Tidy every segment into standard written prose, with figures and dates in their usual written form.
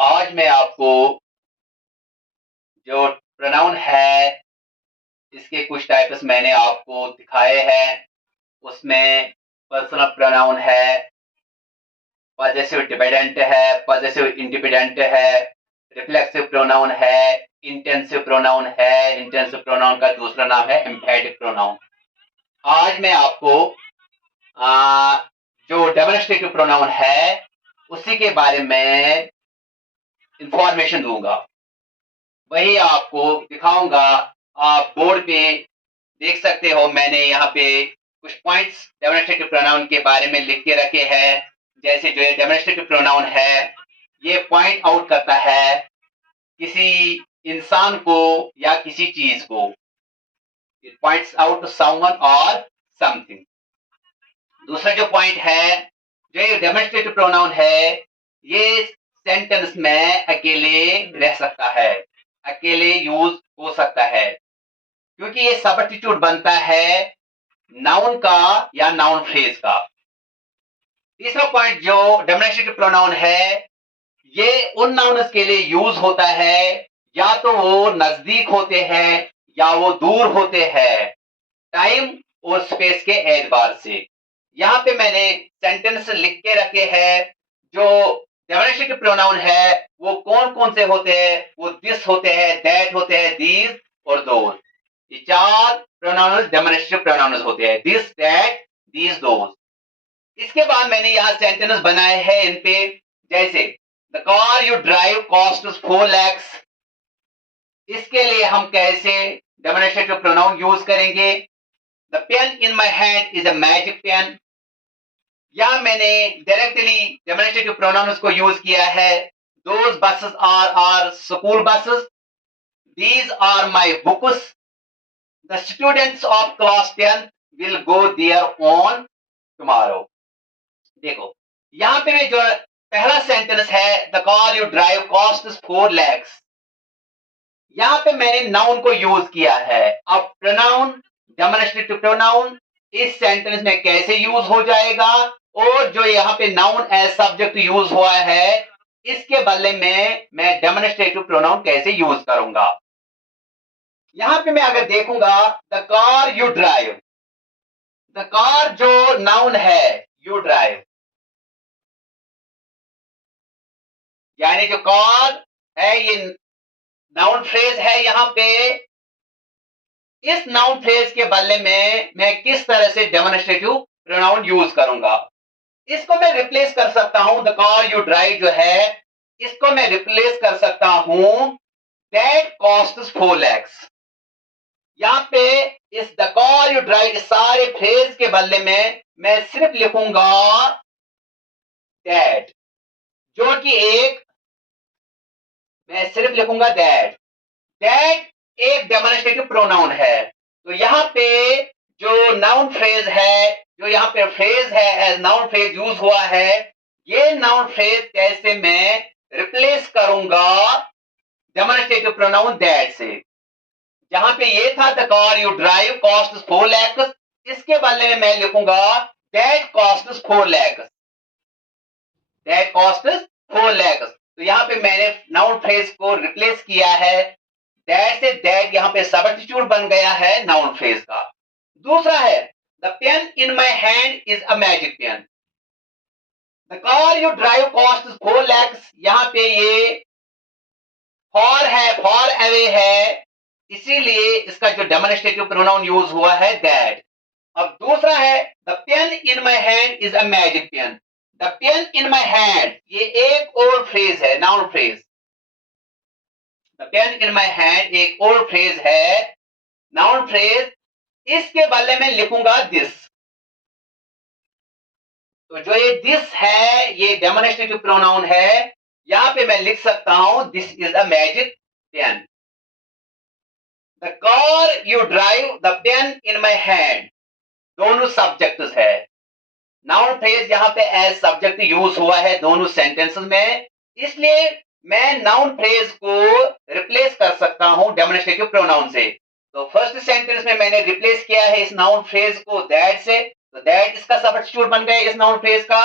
आज मैं आपको जो प्रोनाउन है, इसके कुछ टाइप्स मैंने आपको दिखाए हैं। उसमें पर्सनल प्रोनाउन है, पॉजेसिव डिपेंडेंट है, पॉजेसिव इंडिपेंडेंट है, रिफ्लेक्सिव प्रोनाउन है, इंटेंसिव प्रोनाउन है। इंटेंसिव प्रोनाउन का दूसरा नाम है एम्फैटिक प्रोनाउन। आज मैं आपको जो डेमोन्स्ट्रेटिव प्रोनाउन है उसी के बारे में इंफॉर्मेशन दूंगा, वही आपको दिखाऊंगा। आप बोर्ड पे देख सकते हो, मैंने यहाँ पे कुछ पॉइंट्स डेमोन्स्ट्रेटिव प्रोनाउन के बारे में लिख के रखे हैं। जैसे जो डेमोन्स्ट्रेटिव प्रोनाउन है, ये पॉइंट आउट करता है किसी इंसान को या किसी चीज को। इट पॉइंट्स आउट समवन और समथिंग। दूसरा जो पॉइंट है, जो ये डेमोन्स्ट्रेटिव प्रोनाउन है, ये सेंटेंस में अकेले रह सकता है, अकेले यूज हो सकता है, क्योंकि ये सब्स्टिट्यूट बनता है नाउन का या नाउन फ्रेज का। तीसरा पॉइंट, जो डेमोन्स्ट्रेटिव प्रोनाउन है, ये उन नाउन्स के लिए यूज होता है या तो वो नजदीक होते हैं या वो दूर होते हैं, टाइम और स्पेस के एतबार से। यहाँ पे मैंने सेंटेंस लिख के रखे हैं। जो डेमोन्स्ट्रेटिव प्रोनाउन है वो कौन कौन से होते हैं? वो दिस होते हैं, दैट होते हैं, दीज और दोज। ये चार प्रोनाउन डेमोन्स्ट्रेटिव प्रोनाउन होते हैं, दिस, दैट, दीज, दोज। इसके बाद मैंने यहाँ सेंटेंस बनाए हैं इन पे, जैसे the car you drive cost 4 lakhs। इसके लिए हम कैसे डेमोन्स्ट्रेटिव प्रोनाउन यूज करेंगे? The pen in my hand is a magic pen. यहां मैंने डायरेक्टली डेमोन्स्ट्रेटिव प्रोनाउंस को यूज किया है। Those buses are school buses. These are my books. The students of class 10 will go there on tomorrow. देखो, यहां पे जो पहला सेंटेंस है, the car you drive cost 4 lakhs, यहां पे मैंने नाउन को यूज किया है। अब प्रोनाउन, डेमोन्स्ट्रेटिव प्रोनाउन इस सेंटेंस में कैसे यूज हो जाएगा, और जो यहाँ पे नाउन एज सब्जेक्ट यूज हुआ है, इसके बदले में मैं डेमोन्स्ट्रेटिव प्रोनाउन कैसे यूज करूंगा। यहां पे मैं अगर देखूंगा, the car you drive, the car जो नाउन है, यू ड्राइव, यानी जो कार है ये नाउन फ्रेज है। यहाँ पे इस नाउन फ्रेज के बदले में मैं किस तरह से डेमोन्स्ट्रेटिव प्रोनाउन यूज करूंगा। इसको मैं रिप्लेस कर सकता हूं, द कार यू ड्राइव जो है, इसको मैं रिप्लेस कर सकता हूं दैट कॉस्ट्स 4 lakhs। यहाँ पे इस द कार यू ड्राइव इस सारे फ्रेज के बदले में मैं सिर्फ लिखूंगा दैट, जो कि एक, मैं सिर्फ लिखूंगा दैट। दैट एक डेमोन्स्ट्रेटिव प्रोनाउन है। तो यहाँ पे जो नाउन फ्रेज है, जो यहाँ पे फ्रेज है एज नाउन फ्रेज यूज हुआ है, ये नाउन फ्रेज कैसे मैं रिप्लेस करूंगा डेमोन्स्ट्रेटिव प्रोनाउन दैट से। जहां पे ये था the car you drive cost 4 lakhs, इसके बदले में मैं लिखूंगा that cost 4 lakhs, that cost 4 lakhs। तो यहाँ पे मैंने नाउन फ्रेज को रिप्लेस किया है, दैट से दैट यहाँ पे सब्स्टिट्यूट बन गया है नाउन फ्रेज का। दूसरा है, the pen in my hand is a magic pen. The car you drive cost 4 lakhs, यहाँ पे ये फॉर है, फॉर अवे है, इसीलिए इसका जो डेमोन्स्ट्रेटिव प्रोनाउन यूज हुआ है दैट। अब दूसरा है, the pen in my hand is a magic pen. The pen in my hand, ये एक और फ्रेज है, noun phrase. The pen in my hand एक और फ्रेज है, नाउन फ्रेज। इसके बदले में लिखूंगा दिस। तो जो ये दिस है, ये डेमोन्स्ट्रेटिव प्रोनाउन है। यहां पे मैं लिख सकता हूं this is a magic pen. The car you drive, the pen in my hand, दोनों सब्जेक्ट्स है। नाउन फ्रेज यहाँ पे एज सब्जेक्ट यूज हुआ है दोनों सेंटेंसेस में, इसलिए मैं नाउन फ्रेज को रिप्लेस कर सकता हूं डेमोन्स्ट्रेटिव प्रोनाउन से। तो फर्स्ट सेंटेंस में मैंने रिप्लेस किया है इस नाउन फ्रेज को दैट से, तो दैट इसका सब्स्टिट्यूट बन गया इस नाउन फ्रेज का।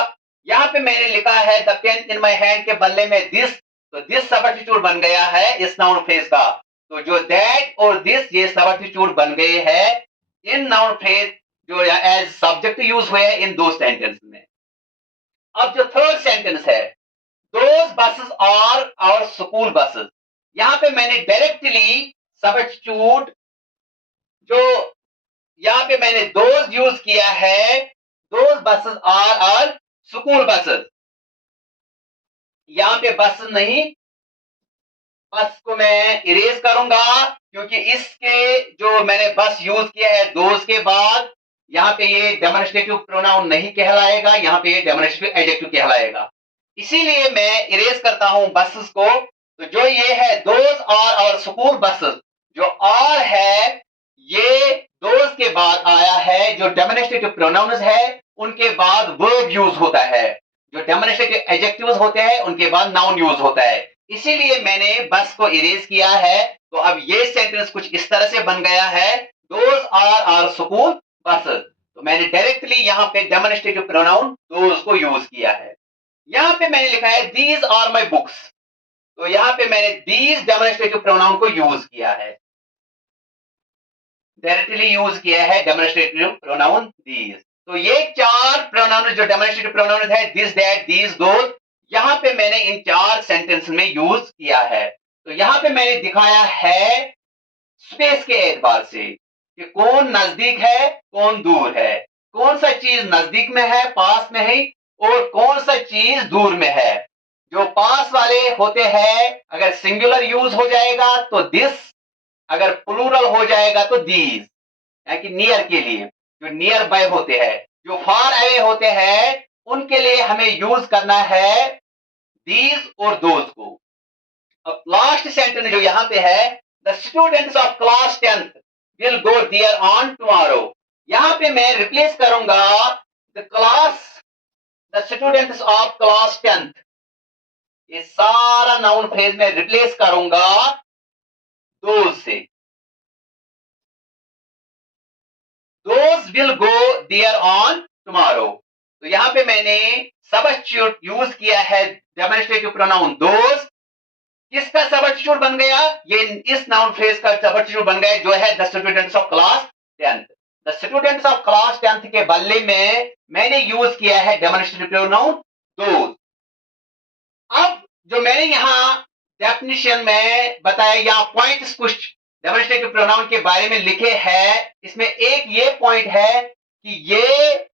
यहाँ पे मैंने लिखा है the pen in my hand के बदले में दिस, तो दिस सब्स्टिट्यूट बन गया है इस नाउन फ्रेज का। तो जो दैट और दिस ये सब्स्टिट्यूट बन गए हैं इन नाउन फ्रेज जो एज सब्जेक्ट यूज हुए हैं इन दो सेंटेंस में। अब जो थर्ड सेंटेंस है, those buses are our school buses, यहां पे मैंने डायरेक्टली सब्स्टिट्यूट जो यहां पे मैंने दोज यूज किया है, those buses are our school buses. यहां पे बस नहीं, बस को मैं इरेज करूंगा क्योंकि इसके जो मैंने बस यूज किया है दोज के बाद, यहां पे ये डेमोन्स्ट्रेटिव प्रोनाउन नहीं कहलाएगा, यहां पे ये डेमोन्स्ट्रेटिव एडजेक्टिव कहलाएगा। इसीलिए मैं इरेज करता हूं बसेस को। तो जो ये है दोज आर और स्कूल बसेस, जो आर है ये दोज के बाद आया है, जो डेमोन्स्ट्रेटिव प्रोनाउंस है उनके बाद वर्ब यूज होता है, जो डेमोन्स्ट्रेटिव एडजेक्टिव्स होते हैं उनके बाद नाउन यूज होता है। इसीलिए मैंने बस को इरेज किया है। तो अब ये सेंटेंस कुछ इस तरह से बन गया है, those are our school buses. तो मैंने डायरेक्टली यहां पे डेमोन्स्ट्रेटिव प्रोनाउन दोज को यूज किया है। यहां पे मैंने लिखा है दीज आर माय बुक्स, तो यहां पे मैंने दीज डेमोन्स्ट्रेटिव प्रोनाउन को यूज किया है, डायरेक्टली यूज किया है डेमोन्स्ट्रेटिव प्रोनाउन दीज। तो ये चार प्रोनाउन जो डेमोन्स्ट्रेटिव प्रोनाउन है दिस दैट दीज दोज, यहां पे मैंने इन चार सेंटेंस में यूज किया है। तो यहां पे मैंने दिखाया है स्पेस के एतबार से कि कौन नजदीक है कौन दूर है, कौन सा चीज नजदीक में है पास में है और कौन सा चीज दूर में है। जो पास वाले होते हैं अगर सिंगुलर यूज हो जाएगा तो दिस, अगर प्लूरल हो जाएगा तो दीज, यानी कि नियर के लिए जो नियर बाय होते हैं। जो फार अवे होते हैं उनके लिए हमें यूज करना है दीज और दोज को। अब लास्ट सेंटेंस जो यहां पे है, the students of class 10th will go there on tomorrow, यहां पे मैं रिप्लेस करूंगा the students of class 10th, ये सारा नाउन फ्रेज में रिप्लेस करूंगा दोज से। Those will go there on tomorrow, तो यहां पे मैंने सब्स्टिट्यूट यूज किया है डेमोन्स्ट्रेटिव प्रोनाउन दोज। किसका सब्स्टिट्यूट बन गया, ये इस नाउन फ्रेज का सब्स्टिट्यूट बन गया जो है the students of class 10th। The students of class 10th के बदले में मैंने यूज किया है डेमोन्स्ट्रेटिव प्रोनाउन दोज। अब जो मैंने यहां डेफिनेशन में बताया या पॉइंट्स कुछ डेमोन्स्ट्रेटिव प्रोनाउन के बारे में लिखे हैं, इसमें एक ये पॉइंट है कि ये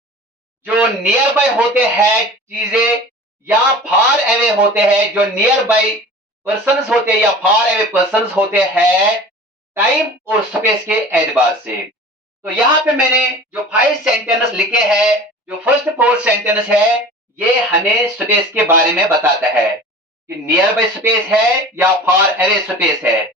जो नियर बाय होते हैं चीजें या फार अवे होते हैं, जो नियर बाय पर्सन्स होते हैं या फार अवे पर्सन्स होते हैं टाइम और स्पेस के एतबार से। तो यहां पे मैंने जो 5 सेंटेंस लिखे हैं, जो फर्स्ट 4 सेंटेंस है ये हमें स्पेस के बारे में बताता है कि नियर बाय स्पेस है या फार अवे स्पेस है।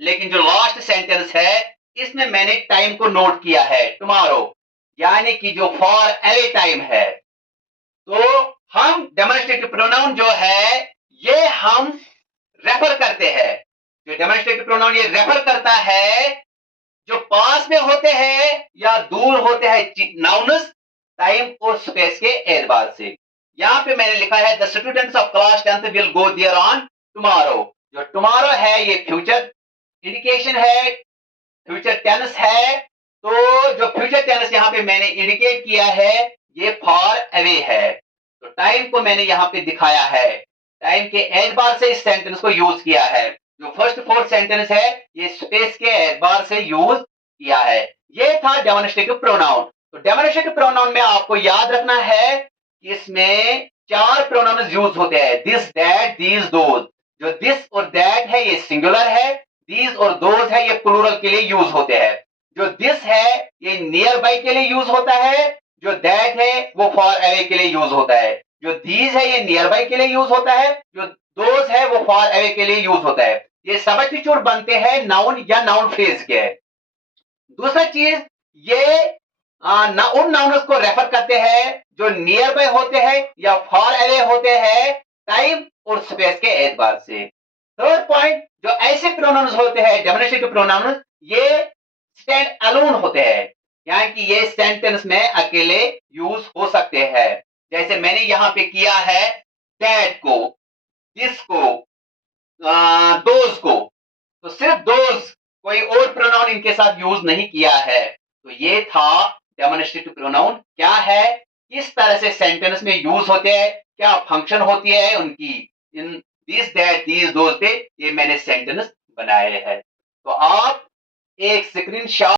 लेकिन जो लास्ट सेंटेंस है इसमें मैंने टाइम को नोट किया है टुमारो, यानी कि जो फार अवे टाइम है। तो हम डेमोन्स्ट्रेटिव प्रोनाउन जो है ये हम रेफर करते हैं, जो डेमोन्स्ट्रेटिव प्रोनाउन ये रेफर करता है जो पास में होते हैं या दूर होते हैं नाउन्स टाइम और स्पेस के एतबार से। यहां पे मैंने लिखा है the students of class 10th will go there on tomorrow, जो टुमारो है ये फ्यूचर इंडिकेशन है, फ्यूचर टेंस है। तो जो फ्यूचर टेंस यहां पे मैंने इंडिकेट किया है ये फार अवे है। तो टाइम को मैंने यहां पे दिखाया है, टाइम के एतबार से इस सेंटेंस को यूज किया है। जो फर्स्ट 4 सेंटेंस है ये स्पेस के एतबार से यूज किया है। ये था डेमोन्स्ट्रेटिव प्रोनाउन। तो डेमोन्स्ट्रेटिव प्रोनाउन में आपको याद रखना है कि इसमें 4 प्रोनाउन यूज होते हैं, दिस दैट दीज दोज। जो दिस और दैट है ये सिंगुलर है, दीज और दोज है ये प्लूरल के लिए यूज होते हैं। जो दिस है ये नियर बाय के लिए यूज होता है, जो दैट है वो फार अवे के लिए यूज होता है, जो दीज है ये नियर बाय के लिए यूज होता है, जो दोज है वो फार अवे के लिए यूज होता है। ये सब्स्टिट्यूट बनते हैं नाउन या नाउन फ्रेज के। दूसरा चीज ये उन नाउन्स को रेफर करते हैं जो नियर बाय होते हैं या फार अवे होते हैं टाइम और स्पेस के एतबार से। थर्ड पॉइंट, जो ऐसे प्रोनाउंस होते हैं डेमोन्स्ट्रेटिव प्रोनाउंस ये स्टैंड अलोन होते हैं, यानी कि ये सेंटेंस में अकेले यूज हो सकते हैं। जैसे मैंने यहां पे किया है दैट को, दिस को, दोज को, तो सिर्फ दोज, कोई और प्रोनाउन इनके साथ यूज नहीं किया है। तो ये था डेमोन्स्ट्रेटिव प्रोनाउन क्या है, किस तरह से सेंटेंस में यूज होते हैं, क्या फंक्शन होती है उनकी, in this that these those पे ये मैंने सेंटेंस बनाए हैं। तो आप एक स्क्रीनशॉट